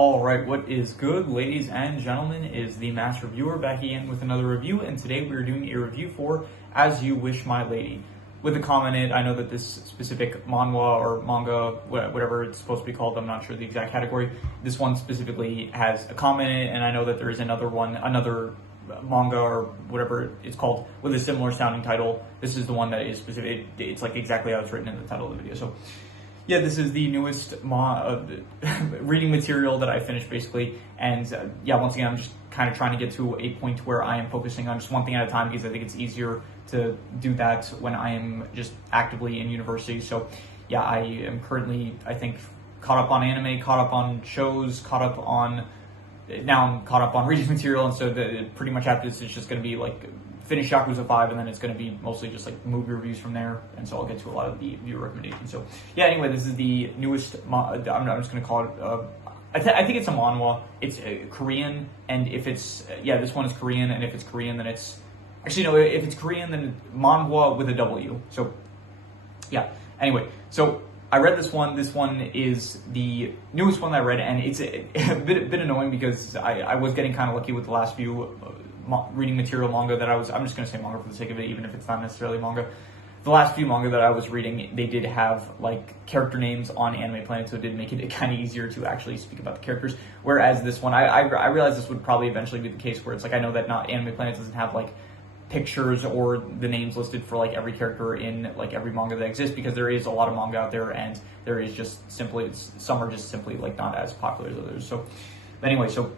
All right, what is good, ladies and gentlemen, is the Mass Reviewer back again with another review, and today we're doing a review for As You Wish My Lady. With a comment in it, I know that this specific manhwa or manga, whatever it's supposed to be called, I'm not sure the exact category, this one specifically has a comment in it, and I know that there is another manga or whatever it's called with a similar sounding title. This is the one that is specific, it's like exactly how it's written in the title of the video. So yeah, this is the newest reading material that I finished basically, and yeah, once again, I'm just kind of trying to get to a point where I am focusing on just one thing at a time because I think it's easier to do that when I am just actively in university. So yeah, I am currently, I think, caught up on anime, caught up on shows, now I'm caught up on reading material, and so pretty much after this it's just going to be like finish Yakuza 5, and then it's going to be mostly just like movie reviews from there, and so I'll get to a lot of the viewer recommendations. So yeah, anyway, this is the newest, I'm just going to call it, I think it's a manhwa. It's Korean, and if it's, this one is Korean, and if it's Korean, then it's, actually no, if it's Korean, then manhwa with a W. So yeah, anyway, so I read this one. This one is the newest one that I read, and it's a bit annoying because I was getting kind of lucky with the last few reading material manga that I'm just going to say manga for the sake of it, even if it's not necessarily manga. The last few manga that I was reading, they did have like character names on Anime Planet, so it did make it kind of easier to actually speak about the characters. Whereas this one, I realized this would probably eventually be the case where it's like, I know that not Anime Planet doesn't have like pictures or the names listed for like every character in like every manga that exists, because there is a lot of manga out there, and there is just simply, some are just simply like not as popular as others. So anyway, so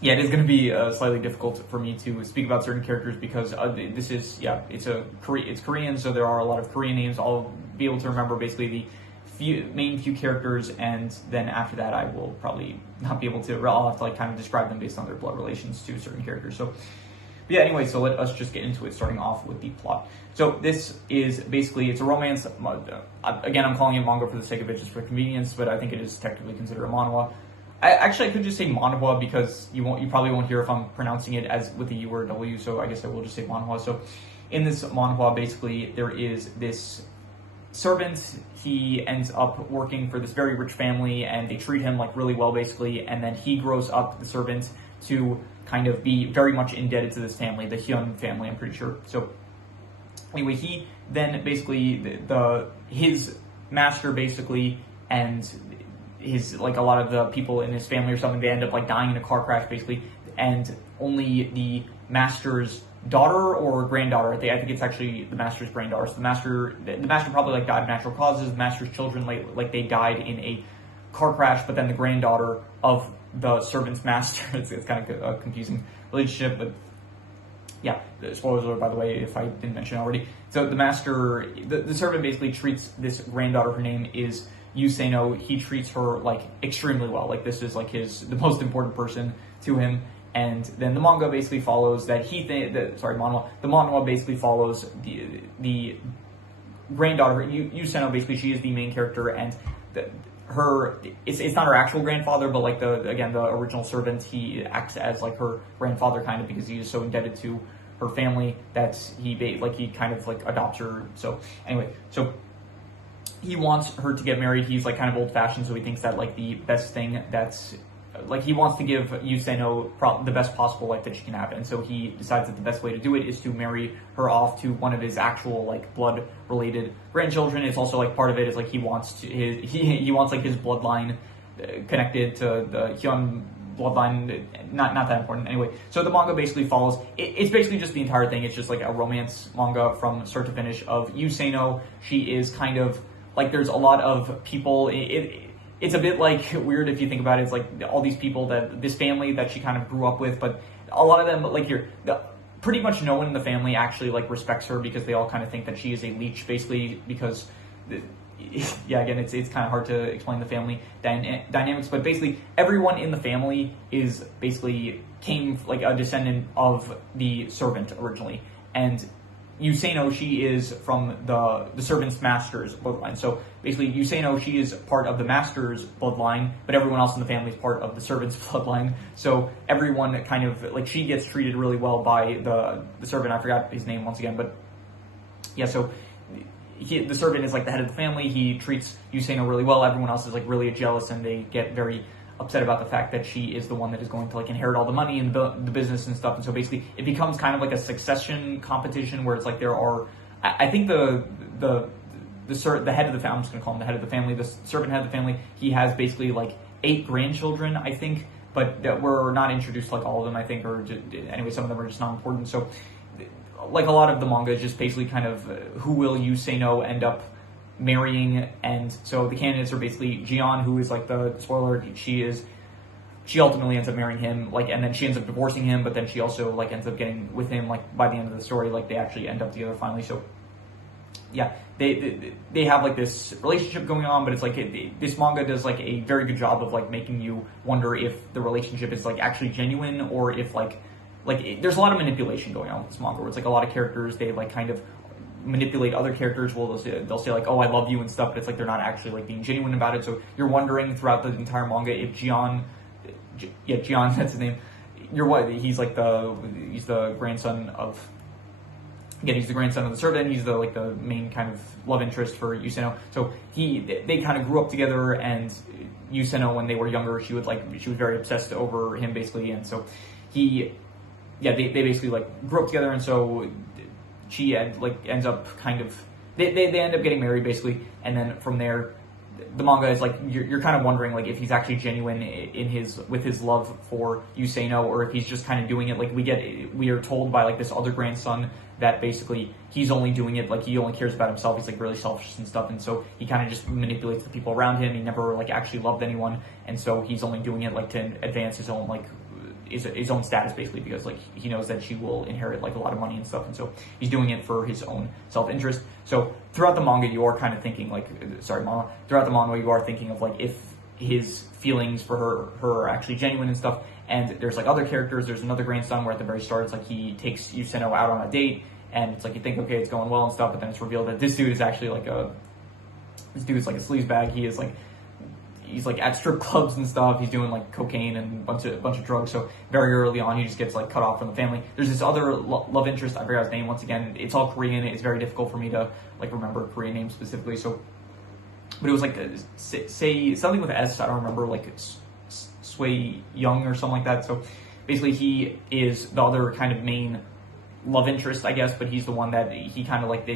yeah, it is going to be slightly difficult for me to speak about certain characters because this is, it's Korean, so there are a lot of Korean names. I'll be able to remember basically the main few characters, and then after that I will probably not be able to, I'll have to like kind of describe them based on their blood relations to certain characters. So yeah, anyway, so let us just get into it, starting off with the plot. So this is basically, it's a romance. Again, I'm calling it manga for the sake of it, just for convenience, but I think it is technically considered a manhwa. I could just say manhwa because you probably won't hear if I'm pronouncing it as with a U or a W, so I guess I will just say manhwa. So in this manhwa, basically, there is this servant. He ends up working for this very rich family, and they treat him like really well, basically, and then he grows up, the servant, to kind of be very much indebted to this family, the Hyun family, I'm pretty sure. So anyway, he then basically, his master basically, and his, like a lot of the people in his family or something, they end up like dying in a car crash basically, and only the master's daughter or granddaughter, I think it's actually the master's granddaughter. So the master probably like died of natural causes. The master's children like they died in a car crash, but then the granddaughter of the servant's master, it's kind of a confusing relationship, but yeah, spoilers alert, by the way, if I didn't mention already. So the master, the servant basically treats this granddaughter, her name is Yuseno. He treats her like extremely well. Like this is like the most important person to him. And then the manga basically follows that the manhwa basically follows the granddaughter, Yuseno. Basically, she is the main character, and it's not her actual grandfather, but like the original servant, he acts as like her grandfather kind of, because he is so indebted to her family that he kind of like adopts her. So anyway, so he wants her to get married. He's like kind of old-fashioned, so he thinks that like the best thing that's like, he wants to give Yuseno the best possible life that she can have, and so he decides that the best way to do it is to marry her off to one of his actual like blood-related grandchildren. It's also like part of it is like he wants like his bloodline connected to the Hyun bloodline. Not that important anyway. So the manga basically follows. It's basically just the entire thing. It's just like a romance manga from start to finish of Yuseno. She is kind of like, there's a lot of people. It's a bit like weird if you think about it. It's like all these people, this family that she kind of grew up with, but a lot of them, like pretty much no one in the family actually like respects her, because they all kind of think that she is a leech, basically, because again, it's kind of hard to explain the family dynamics, but basically everyone in the family is basically came like a descendant of the servant originally, and Yuseno, she is from the servant's master's bloodline. So basically, Yuseno, she is part of the master's bloodline, but everyone else in the family is part of the servant's bloodline. So everyone kind of, like, she gets treated really well by the servant. I forgot his name once again, but yeah, so the servant is like the head of the family. He treats Yuseno really well. Everyone else is like really jealous, and they get very upset about the fact that she is the one that is going to like inherit all the money and the business and stuff. And so basically it becomes kind of like a succession competition where it's like there are, I think the head of the family, I'm just going to call him the head of the family, the servant head of the family, he has basically like 8 grandchildren, I think, but that we're not introduced to like all of them, I think, or just, anyway, some of them are just not important. So like a lot of the manga is just basically kind of who will Yuseno end up marrying. And so the candidates are basically Jian, who is like the spoiler, she ultimately ends up marrying him, like, and then she ends up divorcing him, but then she also like ends up getting with him, like by the end of the story, like they actually end up together finally. So yeah, they have like this relationship going on, but it's like this manga does like a very good job of like making you wonder if the relationship is like actually genuine, or if there's a lot of manipulation going on with this manga, where it's like a lot of characters, they like kind of manipulate other characters. Well, they'll say like, oh, I love you and stuff, but it's like they're not actually like being genuine about it. So you're wondering throughout the entire manga if Jian, that's his name. He's the grandson of. Again, he's the grandson of the servant. He's the main kind of love interest for Yuseno. So they kind of grew up together, and Yuseno, when they were younger, she was very obsessed over him basically, and so they basically like grew up together, and so she ends up kind of they end up getting married basically, and then from there the manga is like you're kind of wondering like if he's actually genuine with his love for Yuseno, or if he's just kind of doing it. Like we are told by like this other grandson that basically he's only doing it, like he only cares about himself, he's like really selfish and stuff, and so he kind of just manipulates the people around him. He never like actually loved anyone, and so he's only doing it like to advance his own like his own status basically, because like he knows that she will inherit like a lot of money and stuff, and so he's doing it for his own self-interest. So throughout the manga you are kind of thinking like, throughout the manga you are thinking of like if his feelings for her are actually genuine and stuff. And there's like other characters. There's another grandson where at the very start it's like he takes Yuseno out on a date, and it's like you think, okay, it's going well and stuff, but then it's revealed that this dude is actually like a sleazebag. He's like at strip clubs and stuff. He's doing like cocaine and a bunch of drugs. So very early on, he just gets like cut off from the family. There's this other love interest. I forgot his name once again. It's all Korean. It's very difficult for me to like remember Korean names specifically. So, but it was like say something with S. I don't remember, like Sway Young or something like that. So basically, he is the other kind of main love interest, I guess. But he's the one that he kind of like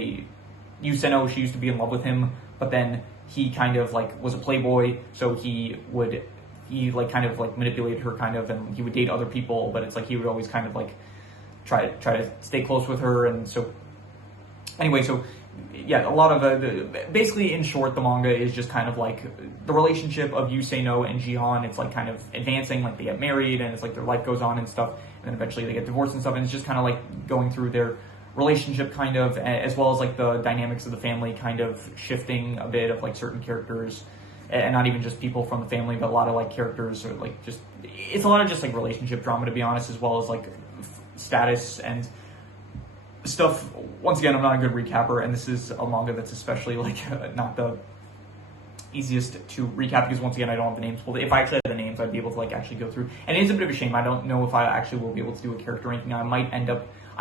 Yuseno, she used to be in love with him, but then he kind of like was a playboy, so he like kind of like manipulated her kind of, and he would date other people, but it's like he would always kind of like try to stay close with her. And so anyway, so yeah, a lot of basically in short, the manga is just kind of like the relationship of Yuseno and Jihan. It's like kind of advancing, like they get married and it's like their life goes on and stuff, and then eventually they get divorced and stuff, and it's just kind of like going through their relationship kind of, as well as like the dynamics of the family kind of shifting a bit of like certain characters, and not even just people from the family, but a lot of like characters, or like just it's a lot of just like relationship drama, to be honest, as well as like status and stuff. Once again, I'm not a good recapper, and this is a manga that's especially like not the easiest to recap, because once again I don't have the names. Well, if I actually had the names, I'd be able to like actually go through, and it is a bit of a shame. I don't know if I actually will be able to do a character ranking. I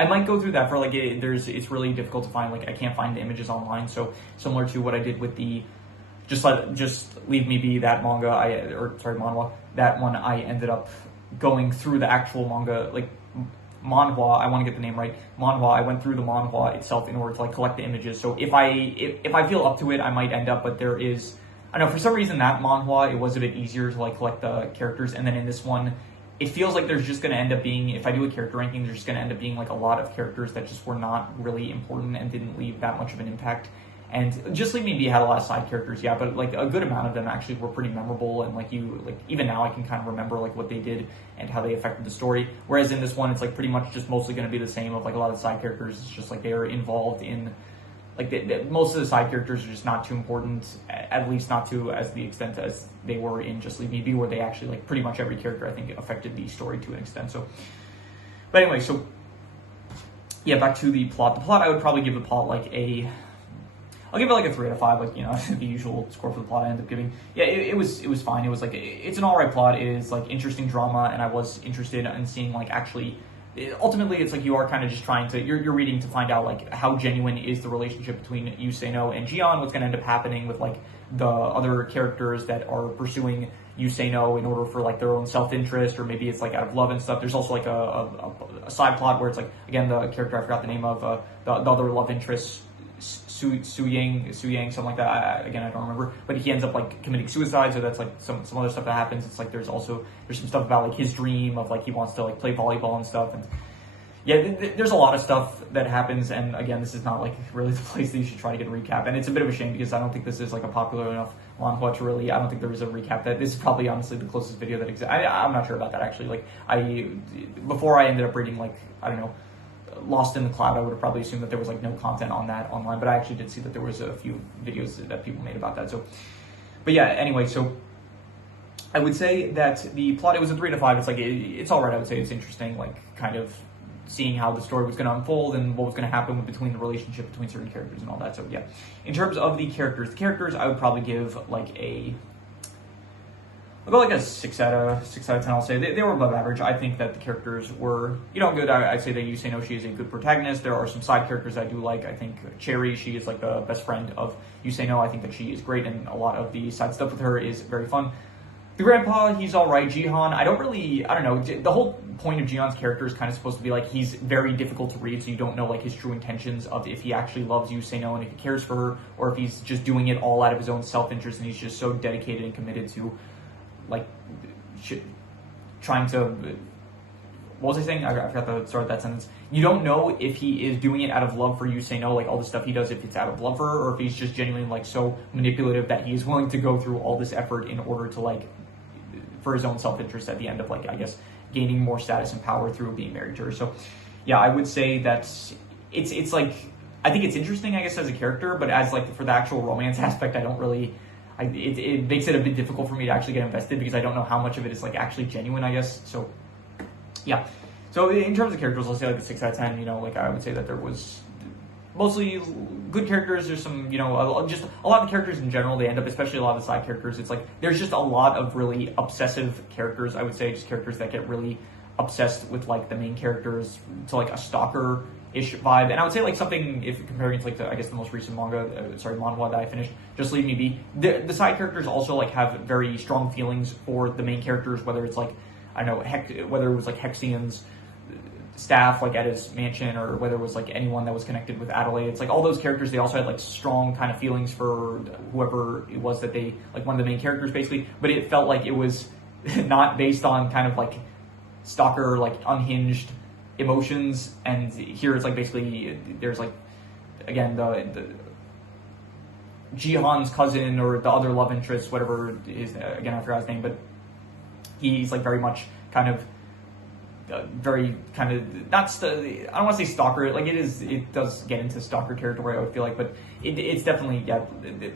might go through that for like it's really difficult to find, like I can't find the images online. So similar to what I did with the just leave me be, that manga, manhwa, that one, I ended up going through the actual manga, like manhwa, I want to get the name right, manhwa. I went through the manhwa itself in order to like collect the images. So if I feel up to it, I might end up, but there is, I don't know, for some reason that manhwa, it was a bit easier to like collect the characters, and then in this one it feels like there's just going to end up being, if I do a character ranking, there's just going to end up being like a lot of characters that just were not really important and didn't leave that much of an impact. And Just Leave Me Be had a lot of side characters, yeah, but like a good amount of them actually were pretty memorable, and like even now I can kind of remember like what they did and how they affected the story. Whereas in this one, it's like pretty much just mostly going to be the same, of like a lot of the side characters. It's just like they are involved in, like most of the side characters are just not too important, at least not to as the extent as they were in Just Leave Me Be, where they actually like pretty much every character I think affected the story to an extent. So, but anyway, so yeah, back to the plot. The plot, I would probably give the plot like I'll give it like a 3 out of 5, like, you know, the usual score for the plot I end up giving. Yeah, it was fine. It was like, it's an alright plot. It is like interesting drama, and I was interested in seeing like actually, ultimately it's like you are kind of just trying to, you're reading to find out like how genuine is the relationship between Yuseno and Jian, what's going to end up happening with like the other characters that are pursuing you say no in order for like their own self-interest, or maybe it's like out of love and stuff. There's also like a side plot where it's like, again, the character, I forgot the name of, the other love interest, Su Yang, something like that. Again, I don't remember, but he ends up like committing suicide. So that's like some other stuff that happens. It's like there's some stuff about like his dream of like he wants to like play volleyball and stuff. And yeah, there's a lot of stuff that happens. And again, this is not like really the place that you should try to get a recap. And it's a bit of a shame because I don't think this is like a popular enough manhwa to really. I don't think there is a recap. That this is probably honestly the closest video that exists. I'm not sure about that actually. Like before I ended up reading like, I don't know, Lost in the Cloud, I would have probably assumed that there was like no content on that online, but I actually did see that there was a few videos that people made about that. So, but yeah, anyway, so I would say that the plot, it was a 3 to 5. It's like, it's all right. I would say it's interesting, like kind of seeing how the story was going to unfold and what was going to happen between the relationship between certain characters and all that. So yeah, in terms of the characters, I would probably give like I'll go like a 6 out of 10. I'll say they were above average. I think that the characters were, good. I'd say that Yusei No, she is a good protagonist. There are some side characters I do like. I think Cherry, she is like the best friend of Yusei No. I think that she is great, and a lot of the side stuff with her is very fun. The grandpa, he's all right. Jihan, I don't know. The whole point of Jihan's character is kind of supposed to be like he's very difficult to read, so you don't know like his true intentions of if he actually loves Yusei No and if he cares for her, or if he's just doing it all out of his own self-interest and he's just so dedicated and committed to like trying to, what was I saying? I forgot the start of that sentence. You don't know if he is doing it out of love for Yusei No, like all the stuff he does, if it's out of love for her, or if he's just genuinely like so manipulative that he is willing to go through all this effort in order to like, for his own self-interest at the end of like, I guess, gaining more status and power through being married to her. So yeah, I would say that it's like, I think it's interesting, I guess, as a character, but as like for the actual romance aspect, I don't really, it makes it a bit difficult for me to actually get invested because I don't know how much of it is like actually genuine, I guess. So yeah. So in terms of characters, I'll say like a 6 out of 10. Like I would say that there was mostly good characters. There's some, just a lot of the characters in general, they end up, especially a lot of the side characters, it's like there's just a lot of really obsessive characters, I would say, just characters that get really obsessed with like the main characters to like a stalker-ish vibe. And I would say like something, if comparing it to like the, I guess the most recent manhwa that I finished, Just Leave Me Be, the side characters also like have very strong feelings for the main characters, whether it's like, I don't know, whether it was like Hexian's staff like at his mansion, or whether it was like anyone that was connected with Adelaide. It's like all those characters, they also had like strong kind of feelings for whoever it was that they, like one of the main characters basically, but it felt like it was not based on kind of like stalker, like unhinged emotions. And here it's like basically there's like, again, the Jihan's cousin or the other love interest, whatever is, again, I forgot his name, but he's like very much kind of very kind of I don't want to say stalker, like it does get into stalker territory, I would feel like, but it's definitely, yeah,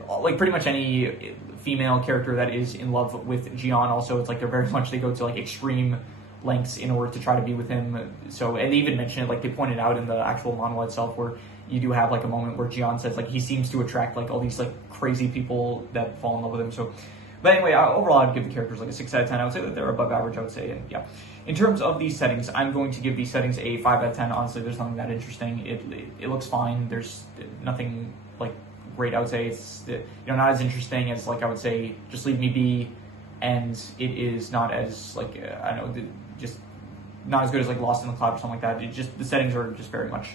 like pretty much any female character that is in love with Jihan also, it's like they're very much, they go to like extreme lengths in order to try to be with him. So, and they even mention it, like they pointed out in the actual manhwa itself, where you do have like a moment where Jihan says like he seems to attract like all these like crazy people that fall in love with him. So, but anyway, overall I'd give the characters like a 6 out of 10. I would say that they're above average, I would say. And yeah, in terms of these settings, I'm going to give these settings a 5 out of 10. Honestly, there's nothing that interesting. It looks fine. There's nothing like great. I would say it's not as interesting as like I would say Just Leave Me Be, and it is not as like I don't know, just not as good as like Lost in the Cloud or something like that. It just, the settings are just very much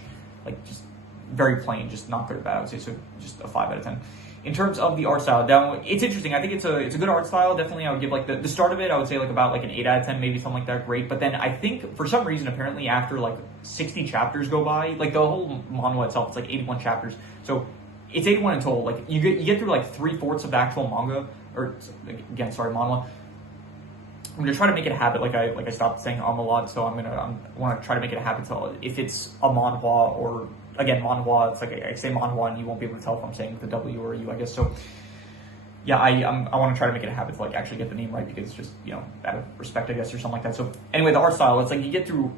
like just very plain, just not good or bad, I would say. So just a 5 out of 10. In terms of the art style, now it's interesting. I think it's a good art style. Definitely, I would give like the start of it, I would say like about like an 8 out of 10, maybe something like that. Great, but then I think for some reason, apparently after like 60 chapters go by, like the whole manhwa itself, it's like 81 chapters. So it's 81 in total. Like you get through like 3/4 of the actual manga, or again, sorry, manhwa. I'm gonna try to make it a habit. Like I stopped saying a lot, so I want to try to make it a habit. To, if it's a manhwa, or again manhwa, it's like I say manhwa and you won't be able to tell if I'm saying the W or a U, I guess. So yeah, I want to try to make it a habit to like actually get the name right, because it's just, out of respect, I guess, or something like that. So anyway, the art style, it's like you get through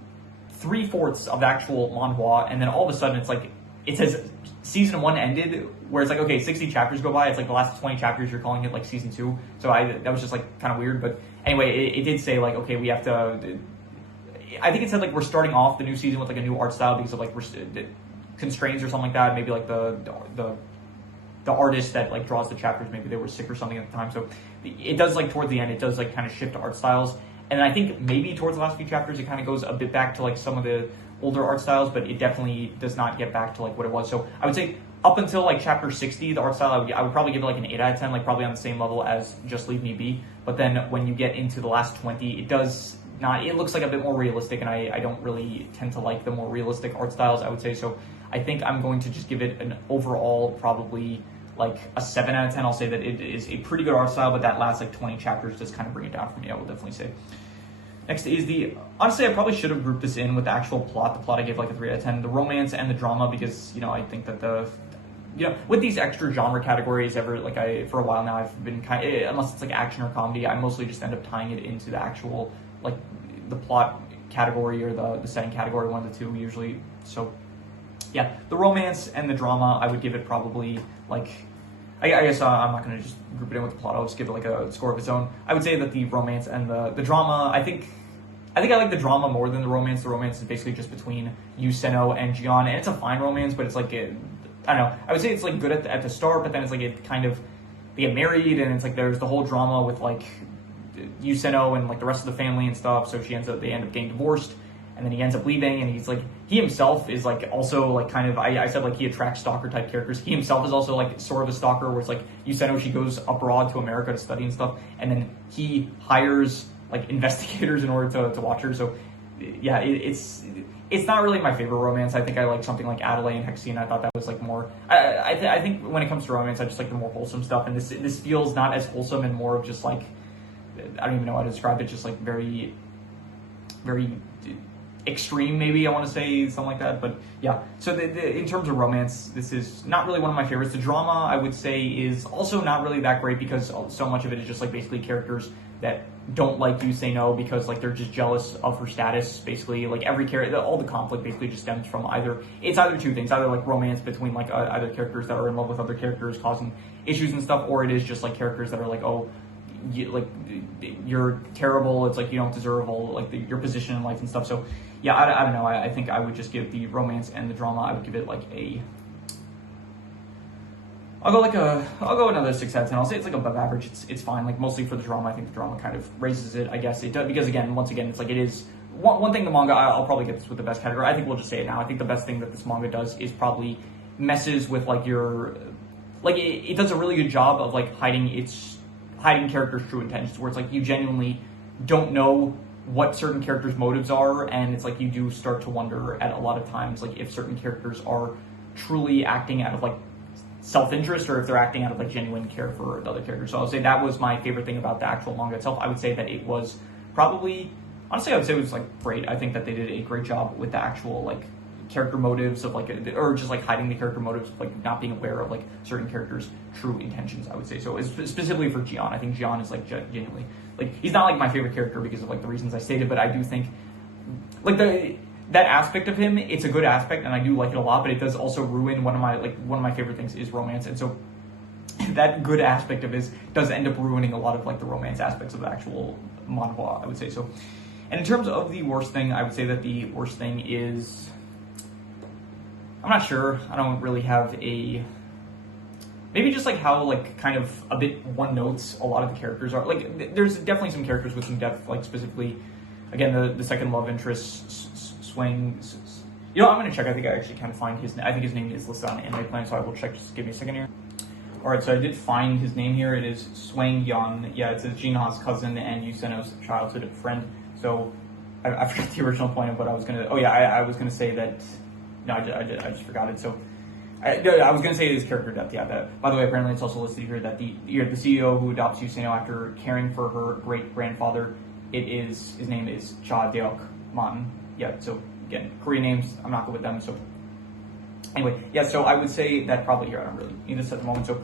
3/4 of the actual manhwa, and then all of a sudden it's like it says season 1 ended, where it's like, okay, 60 chapters go by. It's like the last 20 chapters you're calling it like season 2. So that was just like kind of weird, but anyway, it did say like, okay, we have to. I think it said like we're starting off the new season with like a new art style because of like constraints or something like that. Maybe like the the artist that like draws the chapters, maybe they were sick or something at the time. So it does like towards the end, it does like kind of shift art styles. And I think maybe towards the last few chapters, it kind of goes a bit back to like some of the older art styles, but it definitely does not get back to like what it was. So I would say up until like chapter 60, the art style, I would probably give it like an 8 out of 10, like probably on the same level as Just Leave Me Be. But then when you get into the last 20, it does not, it looks like a bit more realistic, and I don't really tend to like the more realistic art styles, I would say. So I think I'm going to just give it an overall probably like a 7 out of 10. I'll say that it is a pretty good art style, but that last like 20 chapters does kind of bring it down for me, I will definitely say. Next is honestly, I probably should have grouped this in with the actual plot. The plot I gave like a 3 out of 10. The romance and the drama, because, I think that with these extra genre categories, for a while now, I've been unless it's like action or comedy, I mostly just end up tying it into the actual, like, the plot category or the setting category, one of the two usually. So yeah, the romance and the drama, I would give it probably like, I guess I'm not going to just group it in with the plot. I'll just give it like a score of its own. I would say that the romance and the drama, I think I like the drama more than the romance. The romance is basically just between Yu Seno and Jian, and it's a fine romance, but it's like, I don't know. I would say it's like good at the start, but then it's like they get married, and it's like there's the whole drama with like Yu Seno and like the rest of the family and stuff. So they end up getting divorced, and then he ends up leaving, and he's like, he himself is like also like kind of, I said like he attracts stalker type characters. He himself is also like sort of a stalker, where it's like Yu Seno, she goes abroad to America to study and stuff, and then he hires like investigators in order to watch her. So yeah, it's not really my favorite romance. I think I like something like Adelaide and Hexine. I thought that was like more, I think when it comes to romance, I just like the more wholesome stuff, and this feels not as wholesome and more of just like, I don't even know how to describe it, just like very, very extreme, maybe I want to say something like that. But yeah, so in terms of romance, this is not really one of my favorites. The drama, I would say, is also not really that great, because so much of it is just like basically characters that don't like Yu Seno because like they're just jealous of her status. Basically, like every character, all the conflict basically just stems from either two things: either like romance between like either characters that are in love with other characters causing issues and stuff, or it is just like characters that are like, oh, you're terrible. It's like you don't deserve all like your position in life and stuff. So yeah, I don't know. I think I would just give the romance and the drama, I would give it like I'll go another 6 out of 10. I'll say it's like above average. It's fine. Like mostly for the drama, I think the drama kind of raises it. I guess it does, because once again, it's like it is one thing. The manga, I'll probably get this with the best category. I think we'll just say it now. I think the best thing that this manga does is probably messes with like it does a really good job of like hiding characters' true intentions, where it's like you genuinely don't know what certain characters' motives are, and it's like you do start to wonder at a lot of times like if certain characters are truly acting out of like self-interest, or if they're acting out of like genuine care for the other characters. So I'll say that was my favorite thing about the actual manga itself. I would say that it was probably, honestly, I would say it was like great. I think that they did a great job with the actual like character motives of like, or just like hiding the character motives, like not being aware of like certain characters' true intentions, I would say. So it's specifically for Jian, I think Jian is like genuinely, like he's not like my favorite character because of like the reasons I stated, but I do think like that aspect of him, it's a good aspect, and I do like it a lot, but it does also ruin one of my favorite things is romance, and so that good aspect of his does end up ruining a lot of like the romance aspects of the actual manhwa, I would say. So, and in terms of the worst thing, I would say that the worst thing is, I'm not sure, I don't really have maybe just like how like kind of a bit one notes a lot of the characters are. Like there's definitely some characters with some depth, like specifically, again, the second love interest, Swing. I'm going to check. I think I actually can find his name. I think his name is listed on the anime plan, so I will check. Just give me a second here. Alright, so I did find his name here. It is Swang Yan. Yeah, it says Jinha's cousin and Yu Seno's childhood friend. So I forgot the original point of what I was going to... Oh yeah, I was going to say that... No, I just forgot it. So I was going to say his character depth. Yeah, by the way, apparently it's also listed here that the CEO who adopts Yu Seno after caring for her great-grandfather, his name is Cha Deok Man. Yeah, so again, Korean names, I'm not good with them. So anyway, yeah, so I would say that probably here, I don't really need this at the moment. So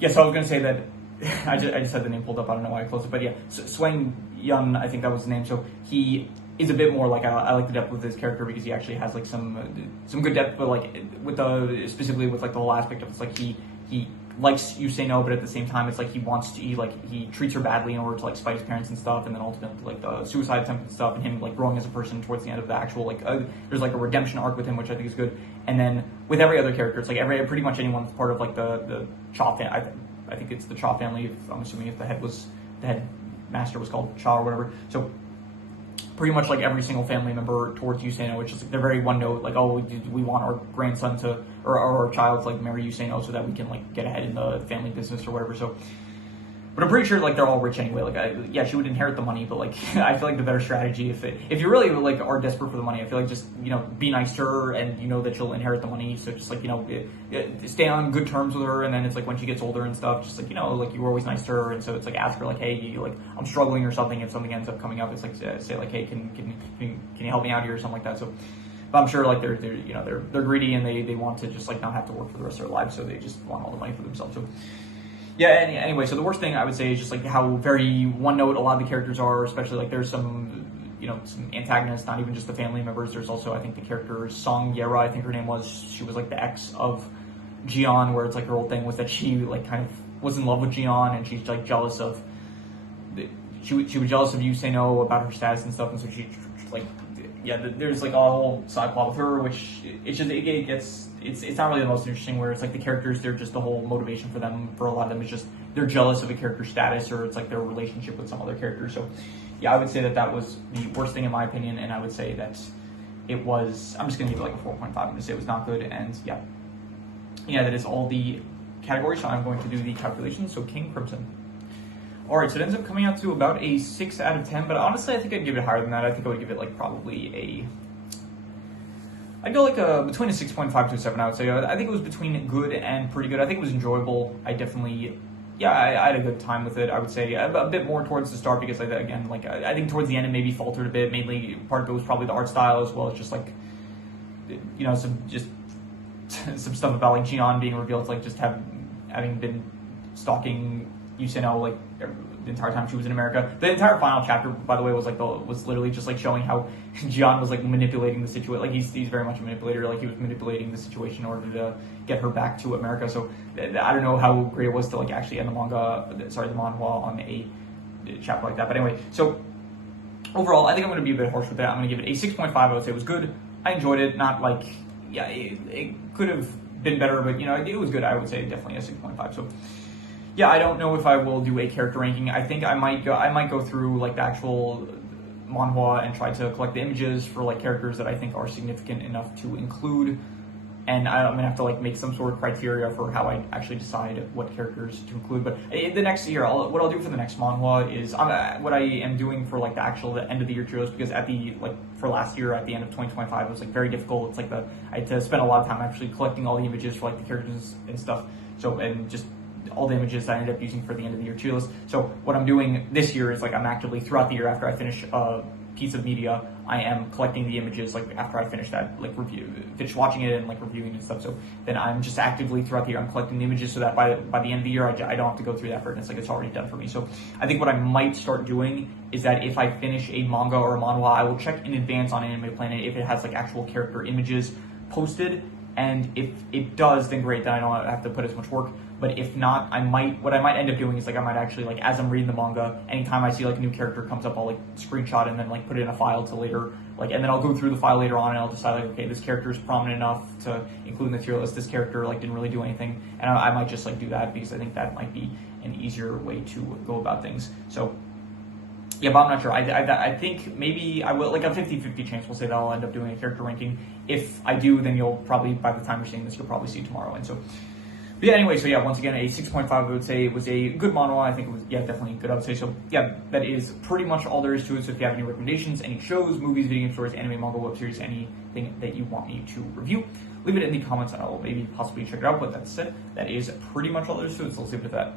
yeah, so I was going to say that I just had the name pulled up. I don't know why I closed it, but yeah, so Swang Yun, I think that was his name. So he is a bit more like, I like the depth with his character because he actually has like some good depth, but like specifically with like the whole aspect of it's like he likes Yu Seno, but at the same time, it's like he treats her badly in order to like spite his parents and stuff, and then ultimately like the suicide attempt and stuff, and him like growing as a person towards the end of the actual there's like a redemption arc with him, which I think is good. And then with every other character, it's like pretty much anyone that's part of like the Cha family. I think it's the Cha family. I'm assuming if the head master was called Cha or whatever. So pretty much like every single family member towards Usaino, which is like, they're very one note, like, oh, we want our grandson to, or our child to like marry Usaino so that we can like get ahead in the family business or whatever. So, but I'm pretty sure like they're all rich anyway. Like, yeah, she would inherit the money, but like I feel like the better strategy if you really like are desperate for the money, I feel like just be nice to her and you know that she'll inherit the money. So just like stay on good terms with her, and then it's like when she gets older and stuff, just like like you were always nice to her, and so it's like ask her like, hey, I'm struggling or something. If something ends up coming up, it's like say like, hey, can you help me out here or something like that. So. But I'm sure like they're greedy and they want to just like not have to work for the rest of their lives, so they just want all the money for themselves. So. Yeah, anyway, so the worst thing I would say is just like how very one note a lot of the characters are, especially like there's some antagonists, not even just the family members. There's also, I think, the character Song Yera, I think her name was. She was like the ex of Jian, where it's like her whole thing was that she like kind of was in love with Jian, and she's like jealous of, she was jealous of Usaino about her status and stuff, and so she like, there's like a whole side plot with her, which it's not really the most interesting, where it's like the characters, they're just the whole motivation for them, for a lot of them, is just they're jealous of a character's status, or it's like their relationship with some other character. So yeah, I would say that was the worst thing in my opinion, and I would say that it was, I'm just gonna give it like a 4.5. I'm gonna say it was not good, and yeah, that is all the categories. So I'm going to do the calculations. So King Crimson. Alright, so it ends up coming out to about a 6 out of 10, but honestly I think I'd give it higher than that. I think I would give it like probably I'd go like between a 6.5 to a 7, I would say. I think it was between good and pretty good. I think it was enjoyable. I definitely, I had a good time with it, I would say. A bit more towards the start because, again, like I think towards the end it maybe faltered a bit. Mainly part of it was probably the art style, as well as just like, some stuff about like Jian being revealed, like just having been stalking Usaino like the entire time she was in America. The entire final chapter, by the way, was literally just like showing how Jian was like manipulating the situation. Like he's very much a manipulator. Like he was manipulating the situation in order to get her back to America. So I don't know how great it was to like actually end the manhwa on a chapter like that. But anyway, so overall, I think I'm going to be a bit harsh with that. I'm going to give it a 6.5. I would say it was good. I enjoyed it. Not like it could have been better, but it was good. I would say definitely a 6.5. So. Yeah, I don't know if I will do a character ranking. I think I might go through like the actual manhwa and try to collect the images for like characters that I think are significant enough to include, and I'm gonna have to like make some sort of criteria for how I actually decide what characters to include. But the next year, what I'll do for the next manhwa is what I am doing for like the end of the year trios, because for last year at the end of 2025 it was like very difficult. It's like I had to spend a lot of time actually collecting all the images for like the characters and stuff. So and just all the images that I ended up using for the end of the year tier list. So what I'm doing this year is like I'm actively throughout the year, after I finish a piece of media, I am collecting the images like after I finish that like finish watching it and like reviewing and stuff. So then I'm just actively throughout the year I'm collecting the images, so that by the end of the year I don't have to go through that effort, and it's already done for me. So I think what I might start doing is that if I finish a manga or a manhwa, I will check in advance on Anime Planet if it has like actual character images posted, and if it does, then great, then I don't have to put as much work. But if not, what I might end up doing is like I might actually like, as I'm reading the manga, anytime I see like a new character comes up, I'll like screenshot and then like put it in a file to later, like, and then I'll go through the file later on and I'll decide like, okay, this character is prominent enough to include in the tier list. This character like didn't really do anything, and I might just like do that because I think that might be an easier way to go about things. So yeah, but I'm not sure. I think maybe I will, like a 50-50 chance we'll say that I'll end up doing a character ranking. If I do, then you'll probably, by the time you're seeing this, you'll probably see tomorrow. And so, but yeah, anyway, so yeah, once again, a 6.5, I would say it was a good manhwa. I think it was, definitely good, I would say. So yeah, that is pretty much all there is to it. So if you have any recommendations, any shows, movies, video game stories, anime, manga, web series, anything that you want me to review, leave it in the comments and I will maybe possibly check it out. But that said, that is pretty much all there is to it. So let's leave it at that.